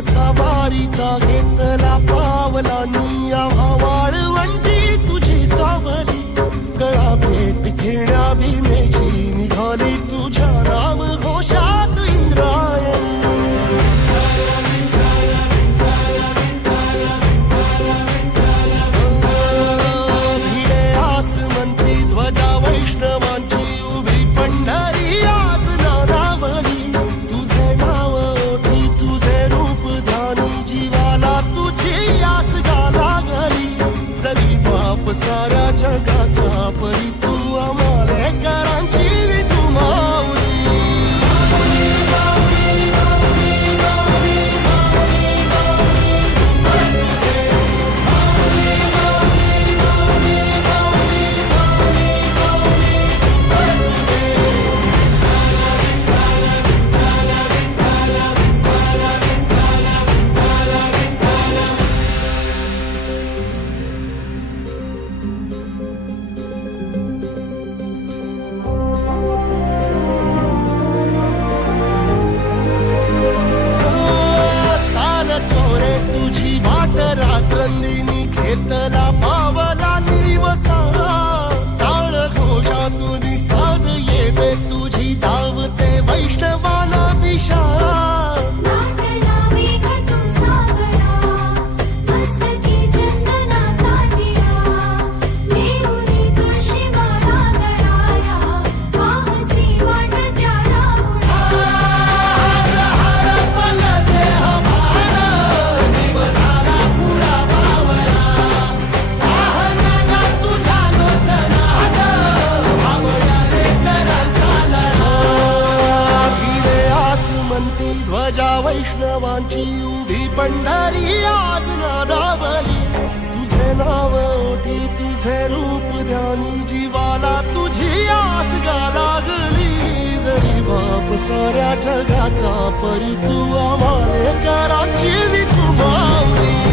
सवारीचा घेतला पावलांनी आम्हा वाळवंटी तुझी सावली गळा भेट घेण्या भीमेची निघाली तुझ्या राम घोषात इंद्रायणी भिडे आसमंती ध्वजा वैष्णवांची उभी पंढरी आज नारावली तुझे नाव ओठी तुझे रूप जीवाला तुझी आस गाला गली जरी बाप साऱ्या जगाचा परी तू आमालेकरांची तू माऊली रात्रंदिनी घेतला पावला निवसा टाळ घोषातून साध येते तुझी धावते वैष्णवाला दिशा ध्वजा वैष्णवांची उभी पंढरी आज नादावली तुझे नाव ओठी तुझे रूप ध्यानी जीवाला तुझी आस लागली जरी बाप साऱ्या जगाचा परी तू आम्हालेकरांची तू माऊली